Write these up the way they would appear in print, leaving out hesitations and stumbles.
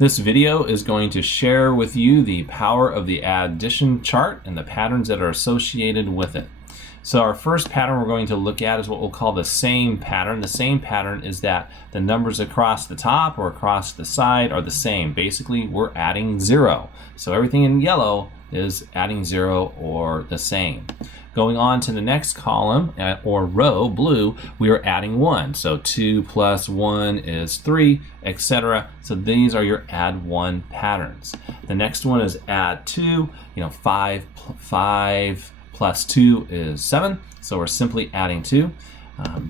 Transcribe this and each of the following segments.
This video is going to share with you the power of the addition chart and the patterns that are associated with it. So our first pattern we're going to look at is what we'll call the same pattern. The same pattern is that the numbers across the top or across the side are the same. Basically, we're adding 0. So everything in yellow is adding 0 or the same. Going on to the next column or row, blue, we are adding 1. So 2 plus 1 is 3, etc. So these are your add 1 patterns. The next one is add 2. 5 plus 2 is 7. So we're simply adding 2.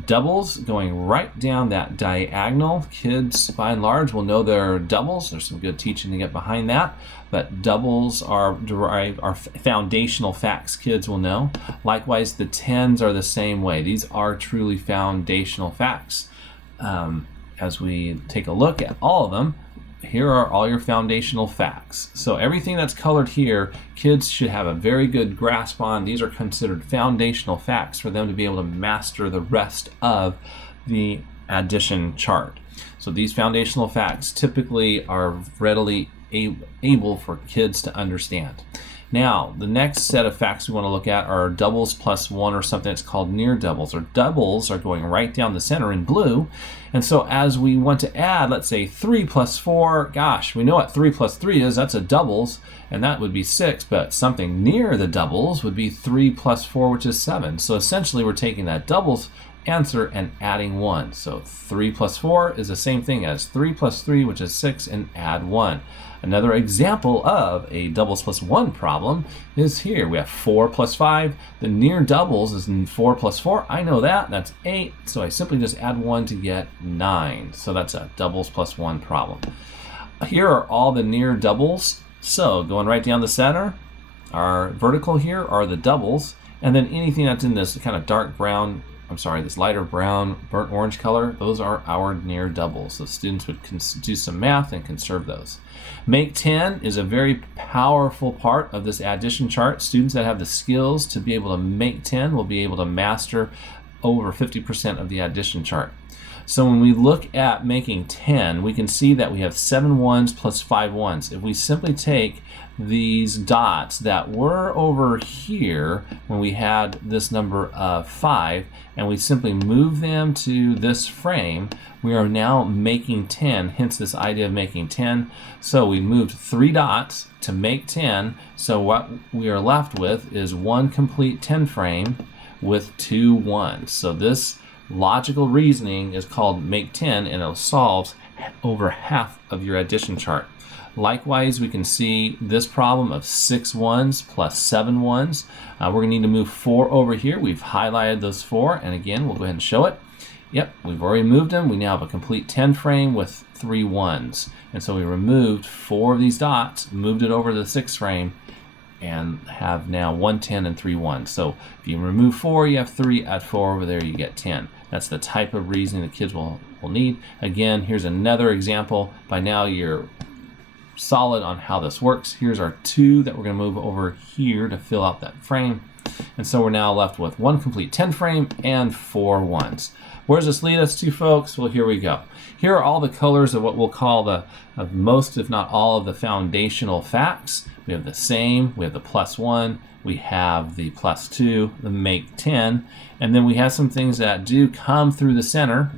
Doubles, going right down that diagonal. Kids, by and large, will know their doubles. There's some good teaching to get behind that. But doubles are foundational facts kids will know. Likewise, the tens are the same way. These are truly foundational facts. As we take a look at all of them, here are all your foundational facts. So everything that's colored here, kids should have a very good grasp on. These are considered foundational facts for them to be able to master the rest of the addition chart. So these foundational facts typically are readily able for kids to understand. Now, the next set of facts we want to look at are doubles plus 1, or something that's called near doubles. Or doubles are going right down the center in blue. And so as we want to add, let's say 3 plus 4, gosh, we know what 3 plus 3 is. That's a doubles, and that would be 6. But something near the doubles would be 3 plus 4, which is 7. So essentially, we're taking that doubles answer and adding 1. So 3 plus 4 is the same thing as 3 plus 3, which is 6, and add 1. Another example of a doubles plus 1 problem is here. We have 4 plus 5. The near doubles is 4 plus 4. I know that. That's 8. So I simply just add 1 to get 9. So that's a doubles plus 1 problem. Here are all the near doubles. So going right down the center, our vertical here are the doubles. And then anything that's in this kind of dark brown, this lighter brown, burnt orange color, those are our near doubles. So students would do some math and conserve those. Make 10 is a very powerful part of this addition chart. Students that have the skills to be able to make 10 will be able to master over 50% of the addition chart. So when we look at making 10, we can see that we have 7 ones plus 5 ones. If we simply take these dots that were over here when we had this number of 5, and we simply move them to this frame, we are now making 10, hence this idea of making 10. So we moved 3 dots to make 10, so what we are left with is 1 complete 10 frame with 2 ones. So this logical reasoning is called make 10, and it solves over half of your addition chart. Likewise, we can see this problem of 6 ones plus 7 ones. We're going to need to move 4 over here. We've highlighted those 4, and again, we'll go ahead and show it. Yep, we've already moved them. We now have a complete 10 frame with 3 ones. And so we removed 4 of these dots, moved it over to the 6 frame, and have now 1 10 and 3 ones. So if you remove 4, you have 3. Add 4 over there, you get 10. That's the type of reasoning the kids will need. Again, here's another example. By now, you're solid on how this works. Here's our 2 that we're going to move over here to fill out that frame. And so we're now left with 1 complete 10 frame and 4 ones. Where does this lead us to, folks? Well, here we go. Here are all the colors of what we'll call of most, if not all, of the foundational facts. We have the same, we have the plus 1, we have the plus 2, the make 10, and then we have some things that do come through the center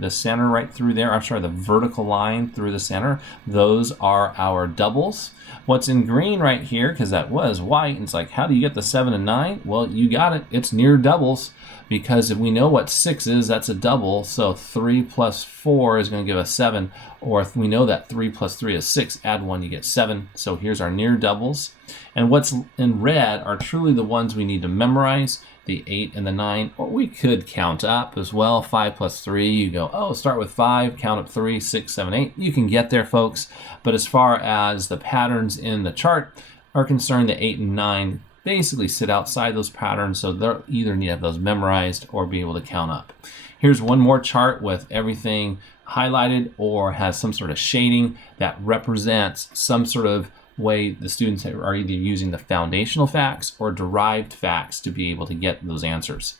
right through there, the vertical line through the center. Those are our doubles. What's in green right here, because that was white, and it's like, how do you get the 7 and 9? Well, you got it. It's near doubles, because if we know what 6 is, that's a double. So 3 plus 4 is going to give us 7. Or if we know that 3 plus 3 is 6, add 1, you get 7. So here's our near doubles. And what's in red are truly the ones we need to memorize, the 8 and the 9. Or we could count up as well. 5 plus 3, you go, start with 5, count up 3, 6, 7, 8. You can get there, folks. But as far as the patterns in the chart are concerned, the 8 and 9 basically sit outside those patterns, so they'll either need to have those memorized or be able to count up. Here's one more chart with everything highlighted or has some sort of shading that represents some sort of way the students are either using the foundational facts or derived facts to be able to get those answers.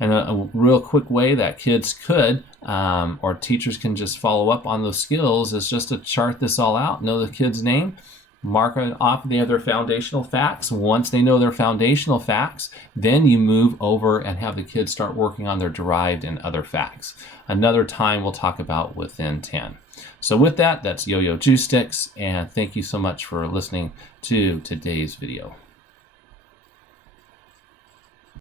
And a real quick way that kids could, or teachers can just follow up on those skills is just to chart this all out, know the kid's name, mark it off if they have their foundational facts. Once they know their foundational facts, then you move over and have the kids start working on their derived and other facts. Another time we'll talk about within 10. So with that, that's Yo-Yo Juice Sticks, and thank you so much for listening to today's video.